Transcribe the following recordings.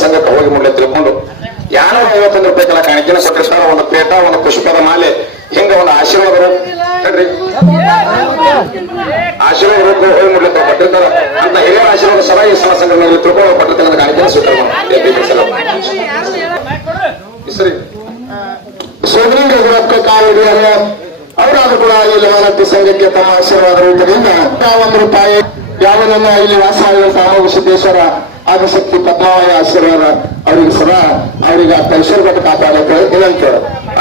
ಸಂಘಕ್ಕೆ ಹೋಗಿ ಮುಡ್ಲೆ ತಿಳ್ಕೊಂಡು ಯಾರೋ 51 ರೂಪಾಯಿ ಕೆಲ ಕಾಣಿಕೆನ ಕೊಟ್ಟಿರ್ತಾರ. ಒಂದು ಪೇಟ, ಒಂದು ಪುಷ್ಪದ ಮಾಲೆ, ಹಿಂಗ ಒಂದು ಆಶೀರ್ವಾದ ಹೇಳ್ರಿ, ಆಶೀರ್ವಾದ ರೂಪ ಹೋಗಿ ಮುಡ್ಲೆ ಕೊಟ್ಟಿರ್ತಾರ ಅಂತ ಹಿರಿಯರ ಆಶೀರ್ವಾದ ಸಲ ಈ ಸಲ ಸಂಘದಲ್ಲಿ ತಿಳ್ಕೊಂಡು ಕೊಟ್ಟಿರ್ತಾರ ಕಾಣಿಕೆನ ಸ್ವೀಕಾರ ಸರಿ. ಸೋದರಿಂಗ ಗುರಪ್ಪ ಕಾವಡಿಯಾರ ಅವರಾದ್ರೂ ಕೂಡ ಇಲ್ಲಿ ಮಾನತಿ ಸಂಘಕ್ಕೆ ತಮ್ಮ ಆಶೀರ್ವಾದ ರೂಪದಿಂದ 1 ರೂಪಾಯಿ ಯಾವ ನನ್ನ ಇಲ್ಲಿ ವಾಸ ಮಾಡಿದಂತ ಅಮೋಘ ಸಿದ್ದೇಶ್ವರ ಆದಿಶಕ್ತಿ ಪದ್ಮಾವಯ ಆಶೀರ್ವಾದ ಅವರಿಗೆ ಸದಾ ಅವರಿಗೆ ಐಶ್ವರ್ಯ ಕಾಪಾಡಕ್ಕೆ ಏನಂತ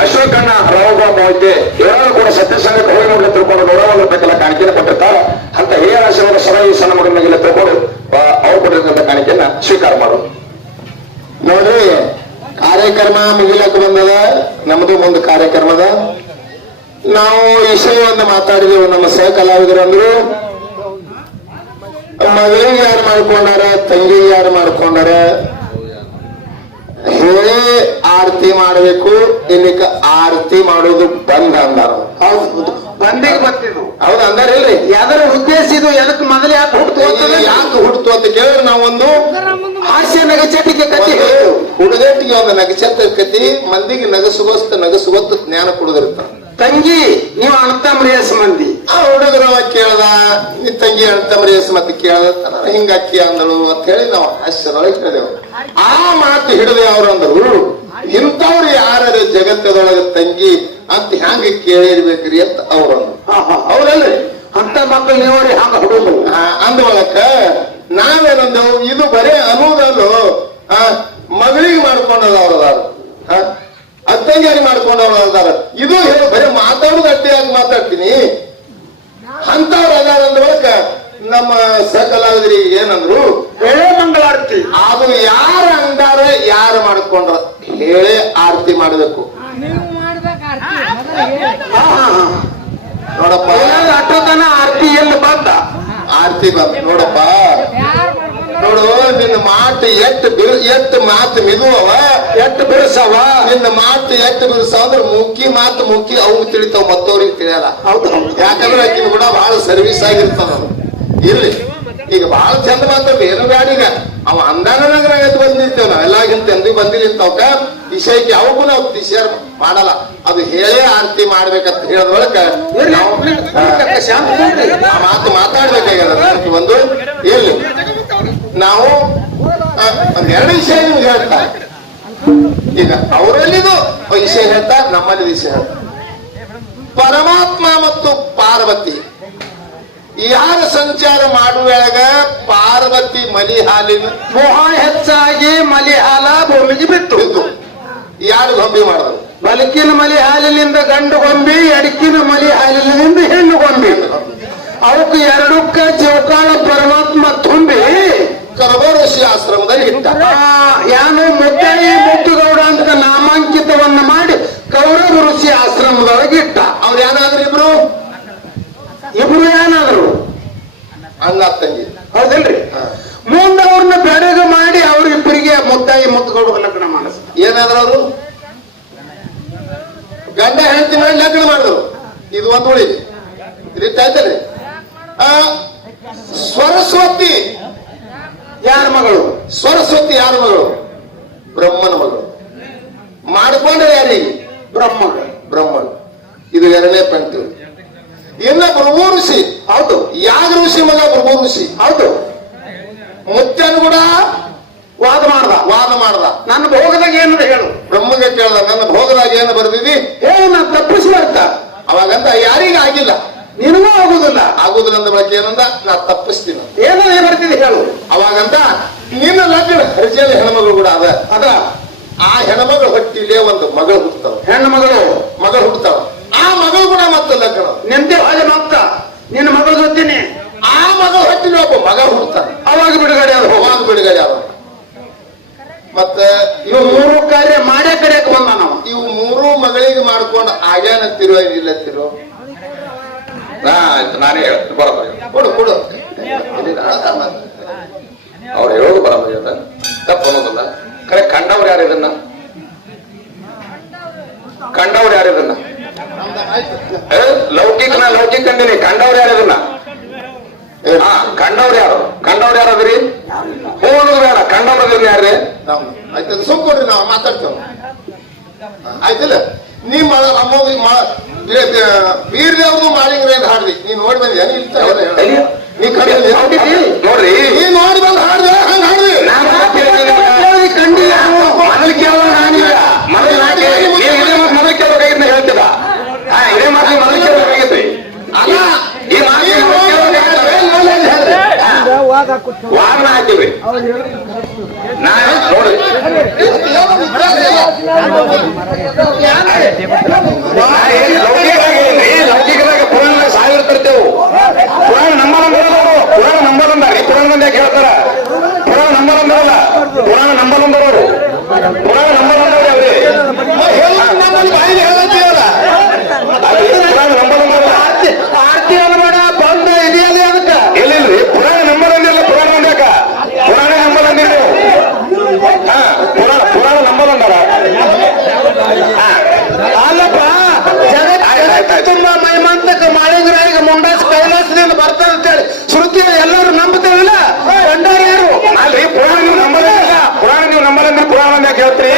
ಅಶೋಕಣ್ಣ ರಾವುಬ ಮೋಹಿತೆ ಎಲ್ಲರೂ ಕೂಡ ಸತ್ಯ ಸಂಘಕ್ಕೆ ಹೋಗಿ ನೋಡ್ಲಿ ತಿಳ್ಕೊಂಡು 101 ರೂಪಾಯಿ ಕಾಣಿಕೆಯನ್ನು ಕೊಟ್ಟಿರ್ತಾರ. ಅಂತ ಹಿರಿಯರ ಆಶೀರ್ವಾದ ಸದಾ ಈ ಸಣ್ಣ ಮಗನ ಮೇಲೆ ತಿಳ್ಕೊಂಡು ಅವ್ರು ಕೊಟ್ಟಿರ್ತಕ್ಕಂಥ ಕಾಣಿಕೆಯನ್ನ ಸ್ವೀಕಾರ ಮಾಡು. ನೋಡ್ರಿ, ಕಾರ್ಯಕ್ರಮ ಮುಗಿಲಕ್ಕೆ ಬಂದದ. ನಮ್ದು ಒಂದು ಕಾರ್ಯಕ್ರಮದ ನಾವು ವಿಷಯವನ್ನ ಮಾತಾಡಿದೆವು. ನಮ್ಮ ಸಹ ಕಲಾವಿದರಂದ್ರು ಮಗಳಿಗೆ ಯಾರು ಮಾಡ್ಕೊಂಡಾರ, ತಂಗಿಗೆ ಯಾರು ಮಾಡ್ಕೊಂಡಾರ, ಹೇಳಿ ಆರತಿ ಮಾಡಬೇಕು. ಇಲ್ಲಿಕ ಆರತಿ ಮಾಡೋದು ಬಂದ್ ಅಂದಾರ. ಬಂದಿಗೆ ಬರ್ತಿದ್ವು ಹೌದು ಅಂದಾರಿಲ್ರಿ. ಯಾವ್ದಾರ ಉದ್ದೇಶ ಇದು ಎದಕ್ ಮೊದಲು ಯಾಕೆ ಹುಡ್ತು ಅಂತ ಕೇಳಿದ್ರೆ ನಾವೊಂದು ಹಾಸ್ಯ ನಗಚಟಿಕೆ ಕಥೆ ಹುಡುಗಟ್ಟಿಗೆ ಒಂದು ನಗಚಟ ಕತಿ ಮಂದಿಗೆ ನಗಸುಗೊತ್ತು ಜ್ಞಾನ ಕೊಡುದಿರ್ತ. ತಂಗಿ ನೀವು ಅಣ್ತಮ್ರಿಯಸ್ ಮಂದಿ ಆ ಹುಡುಗರ ಕೇಳ್ದ, ನೀ ತಂಗಿ ಅಣ್ತಮ್ರಿಯಸ್ ಮತ್ತೆ ಕೇಳ್ದ ಹಿಂಗ ಅಕ್ಕಿ ಅಂದಳು ಅಂತ ಹೇಳಿ ನಾವು ಹಾಸ್ಯದೊಳಗೆ ಕೇಳಿದೆವು. ಆ ಮಾತು ಹಿಡಿದು ಅವ್ರು ಅಂದರು, ಇಂಥವ್ರು ಯಾರ ಜಗತ್ತದೊಳಗೆ ತಂಗಿ ಅಂತ ಹ್ಯಾಂಗ ಕೇಳಿರ್ಬೇಕ್ರಿ ಅಂತ ಅವ್ರು ಅಂದ್ರು. ಅವ್ರಲ್ರಿ ಅಂತ ಮಕ್ಕಳು ನೀವ್ರಿ ಹಂಗ ಹುಡುಗರು ಅಂದ್ವಳಕ ನಾವೇನಂದೆವು, ಇದು ಬರೇ ಅನ್ನೋದಲ್ಲೂ ಮಗಳಿಗೆ ಮಾಡ್ಕೊಂಡದವ್ರದಾರ, ಅತ್ತಂಗಿಯಾಗಿ ಮಾಡ್ಕೊಂಡವ್ರದಾರ. ಇದು ಹೇಳಿ ಬರೀ ಮಾತಾಡೋದು ಅಡ್ಡಿಯಾಗಿ ಮಾತಾಡ್ತೀನಿ ಅಂತವ್ರ ಅದಾರ ಅಂದ್ರೊಳಕ ನಮ್ಮ ಸಕಲಾವಿದರಿಗೆ ಏನಂದ್ರು, ಹೇಳೇ ಮಂಗಳಾರತಿ. ಅದು ಯಾರ ಅಂದಾರ ಯಾರು ಮಾಡ್ಕೊಂಡ್ರ ಹೇಳೇ ಆರತಿ ಮಾಡ್ಬೇಕು. ನೋಡಪ್ಪ ಅಟ್ಟೋತನ ಆರತಿ ಎಲ್ಲಿ ಬಂದ? ಆರತಿ ಬಂದ. ನೋಡಪ್ಪ ನೋಡು, ನಿನ್ನ ಮಾತು ಎಟ್ಟು ಮಾತು ಮಿದುವವ, ಎಟ್ಟು ಬಿರುಸವ. ನಿನ್ನ ಮಾತು ಎಟ್ಟು ಬಿರುಸವ ಅಂದ್ರೆ ಮಾತು ಮುಕ್ಕಿ ಅವ್ನು ತಿಳಿತಾವ, ಮತ್ತವ್ರಿಗೆ ತಿಳಿಯಲ್ಲ. ಹೌದು, ಯಾಕಂದ್ರೆ ಆಕಿನ ಕೂಡ ಬಹಳ ಸರ್ವಿಸ್ ಆಗಿರ್ತಾವ. ಇರ್ಲಿ, ಈಗ ಬಹಳ ಚಂದ ಮಾತಾಡ್ಲಿ, ಏನು ಬ್ಯಾಡೀಗ. ಅವ ಅಂದಾನಗರ ಎದ್ದು ಬಂದಿರ್ತೇವ ನಾವೆಲ್ಲಾಗಿಂತ ಎಂದೂ ಬಂದಿರ್ತಾವಕ. ವಿಷಯಕ್ಕೆ ಅವಕ್ಕೂ ನಾವು ಶೇರ್ ಮಾಡಲ್ಲ. ಅದು ಹೇಳೇ ಆರತಿ ಮಾಡ್ಬೇಕಂತ ಹೇಳೋದ್ರೊಳಕ ಮಾತು ಮಾತಾಡ್ಬೇಕಾಗ್ಯದ. ಒಂದು ಇಲ್ಲಿ ನಾವು ಒಂದೆರಡು ವಿಷಯ ನಿಮ್ಗೆ ಹೇಳ್ತಾ, ಈಗ ಅವರಲ್ಲಿದು ವಿಷಯ ಹೇಳ್ತಾ, ನಮ್ಮಲ್ಲಿ ವಿಷಯ ಹೇಳ್ತಾ. ಪರಮಾತ್ಮ ಮತ್ತು ಪಾರ್ವತಿ ಯಾರ ಸಂಚಾರ ಮಾಡುವಾಗ ಪಾರ್ವತಿ ಮಲಿ ಹಾಲಿನ ಮೋಹ ಹೆಚ್ಚಾಗಿ ಮಲಿ ಹಾಲ ಭೂಮಿಗೆ ಬಿತ್ತು. ಯಾರು ಗೊಂಬಿ ಮಾಡಿದ್ರು? ಬಲಕಿನ ಮಲಿ ಹಾಲಿನಿಂದ ಗಂಡು ಗೊಂಬಿ, ಎಡಕಿನ ಮಲಿ ಹಾಲಿನಿಂದ ಹೆಣ್ಣು ಗೊಂಬಿ. ಅವಕ್ಕೆ ಎರಡಕ್ಕ ಜೀವಕಾಳ ಪರಮಾತ್ಮ ತುಂಬಿ ಕರಬ ಋಷಿ ಆಶ್ರಮದಲ್ಲಿ ಇಟ್ಟ. ಯಾನು ಮುದ್ದಯಿ ಮುತ್ತುಗೌಡ ಅಂತ ನಾಮಾಂಕಿತವನ್ನ ಮಾಡಿ ಕೌರವ ಋಷಿ ಆಶ್ರಮದೊಳಗೆ ಇಟ್ಟ. ಅವ್ರು ಏನಾದ್ರು ಇಬ್ರು ಏನಾದ್ರು ಅಣ್ಣ ತಂಗಿ, ಹೌದಿಲ್ರಿ? ಮುಂದೆ ಅವ್ರನ್ನ ಬೆಡಗ ಮಾಡಿ ಅವ್ರಿಬ್ಬರಿಗೆ ಮುದ್ದಾಯಿ ಮುತ್ತುಗೌಡ ಲಗ್ನ ಮಾಡಿಸ್. ಏನಾದ್ರು ಅವರು ಗಂಡ ಹೆಂಡತಿ ಮಾಡಿ ಲಗ್ನ ಮಾಡಿದ್ರು. ಇದು ಒಂದು ಉಳಿದೆ ಇರ್ತಾಯ್ತಲ್ರಿ. ಸರಸ್ವತಿ ಯಾರ ಮಗಳು? ಸರಸ್ವತಿ ಯಾರ ಮಗಳು? ಬ್ರಹ್ಮನ ಮಗಳು. ಮಾಡಿಕೊಂಡ್ರೆ ಯಾರಿಗೆ? ಬ್ರಹ್ಮನ್. ಇದು ಎರಡನೇ ಪಂಕ್ತಿ. ಇನ್ನ ಭೃಗು ಋಷಿ, ಹೌದು, ಯಾಗ ಋಷಿ ಮಗ ಭೃಗು ಋಷಿ, ಹೌದು. ಮುತ್ತನ್ ಕೂಡ ವಾದ ಮಾಡ್ದ. ನನ್ನ ಭೋಗದಾಗ ಏನು ಹೇಳು? ಬ್ರಹ್ಮಗೆ ಕೇಳ್ದ, ನನ್ನ ಭೋಗದಾಗ ಏನು ಬರ್ದಿದಿ ಹೇಳು, ನಾನು ತಪ್ಪಿಸಿ ಬರ್ತಾ. ಅವಾಗಂತ ಯಾರಿಗ ಆಗಿಲ್ಲ, ನಿನಗೂ ಆಗುದಿಲ್ಲ ಅಂದ ಬಳಕೆ ಏನಂದ, ನಾ ತಪ್ಪಿಸ್ತೀನಿ. ಏನೋ ಬರ್ತಿದೆ ಹೇಳು. ಅವಾಗಂತ ನಿನ್ನ ಲಗ್ನ ಹರಿಜನ ಹೆಣ್ಮಗಳು ಕೂಡ ಅದ ಆ ಹೆಣ್ಮಗಳು ಹೊಟ್ಟಿಲೇ ಒಂದು ಮಗಳು ಹುಟ್ಟತಾವ, ಹೆಣ್ಣು ಮಗಳು ಹುಟ್ಟತಾವ. ಆ ಮಗಳು ಕೂಡ ಮತ್ತೆ ಲಗ್ನ ನಿಂತೆ ಹಾಗೆ ಮತ್ತ ನಿನ್ನ ಮಗಳು ಜೊತೆನೆ. ಆ ಮತ್ತ ಇವು ಮೂರು ಕಾರ್ಯ ಮಾಡೇ ಕಡೆಯಕ್ ಬಂದ ನಾವು. ಇವು ಮೂರು ಮಗಳಿಗೆ ಮಾಡ್ಕೊಂಡು ಆಗ್ಯಾನತ್ತಿರೋ ಇಲ್ಲತ್ತಿರೋ ನಾನೇ ಹೇಳ್ತೀನಿ ಬರೋಬರಿ ಕೊಡು ಕೊಡು ಅವ್ರು ಹೇಳೋದು ಬರೋಬರಿ ಅದ ತಪ್ಪು ಅನ್ನೋದಲ್ಲ. ಕರೆ ಕಂಡವ್ರು ಯಾರು ಇದನ್ನ ಕಂಡವ್ರು ಯಾರು ಇದನ್ನ ಲೌಕಿಕ ಅಂದಿನಿ. ಕಂಡವ್ರು ಯಾರು ಇದನ್ನ ಕಂಡವ್ರು ಯಾರು ಅದ್ರಿ ಹೋಗೋದು ಬೇಡ. ಕಂಡವ್ರು ಅದನ್ನ ಯಾರ್ರಿ ಆಯ್ತದ ಸುಮ್ ಕೊಡ್ರಿ ನಾವು ಮಾತಾಡ್ತೇವ ಆಯ್ತಲ್ಲ. ನೀ ವೀರದೇವ್ರದು ಮಾಡಿಂಗ್ರೆ ಅಂತ ಹಾಡ್ದಿ ನೀ ನೋಡಿ ಬಂದ್ಯಾ ನೀ ನೀ ನೋಡ್ರಿ ನೀ ನೋಡಿ ಬಂದು ಹಾಡ್ದೆ ಹಂಗ ಹಾಡ್ದಿ ಕಂಡಿಲ್ಲ ಮೊದಲು ಕೇಳೋ ನಾನೀಗ ಮೊದಲು ಕೇಳಬೇಕಾಗಿದ್ನ ಹೇಳ್ತಿಲ್ಲ. ಇದೇ ಮಾತು ಮೊದಲು ಕೇಳಬೇಕಾಗಿದ್ರಿ ಈ ವಾಹನ ಹಾಕಿವ್ರಿ ನಾ ನೋಡ್ರಿ ಲೌಕಿಕದಾಗ ಪುರಾಣ ಸಾವಿರ ತರ್ತೇವು. ಪುರಾಣ ನಂಬರ್ ಅಂದವರು ಪುರಾಣ ನಂಬರ್ ಅಂದಾರಿ. ಪುರಾಣ ಮಂದಿ ಯಾಕೆ ಹೇಳ್ತಾರ ಪುರಾಣ ನಂಬರ್ ಅಂದರಲ್ಲ ಪುರಾಣ ನಂಬರ್ ಅಂದವರು ಪುರಾಣ ನಂಬರ್ ಅಂದವ್ರಿ ಅವ್ರಿ ಪುರಾಣ ನಂಬರ್ ಅಂದವ್ರ ಆರ್ತಿ ಅನ್ಬೇಡ ಬಂದ ಇದೆಯಲ್ಲ ಅದಕ್ಕ ಎಲ್ಲಿಲ್ರಿ ಪುರಾಣ ನಂಬರ್ ಅಂದಿಲ್ಲ. ಪುರಾಣ ಅಂದ್ಯಾಕ ಪುರಾಣ ನಂಬರ್ ಅಂದಿರಿ ನೀವು. ಪುರಾಣ ನಂಬರ್ ಅಂದಾರ ಅಲ್ಲಪ್ಪ ಜಗತ್ ತುಂಬಾ ಮೈಮಂತಕ ಮಾಳಿಂಗರಾಯಿಗ ಮುಂಡಾಸ್ ಕೈಲಾಸದಿಂದ ಬರ್ತಾರೆ ಅಂತೇಳಿ ಶ್ರುತಿ ಎಲ್ಲರೂ ನಂಬುತ್ತೇವಿಲ್ಲ. ಕಂಡಾರ ಯಾರು ಅಲ್ರಿ ಪುರಾಣ ನೀವು ನಂಬರ್ ಇಲ್ಲ. ಪುರಾಣ ನೀವು ನಂಬರ್ ಅಂದ್ರೆ ಪುರಾಣ ಯಾಕೆ ಹೇಳ್ತೀರಿ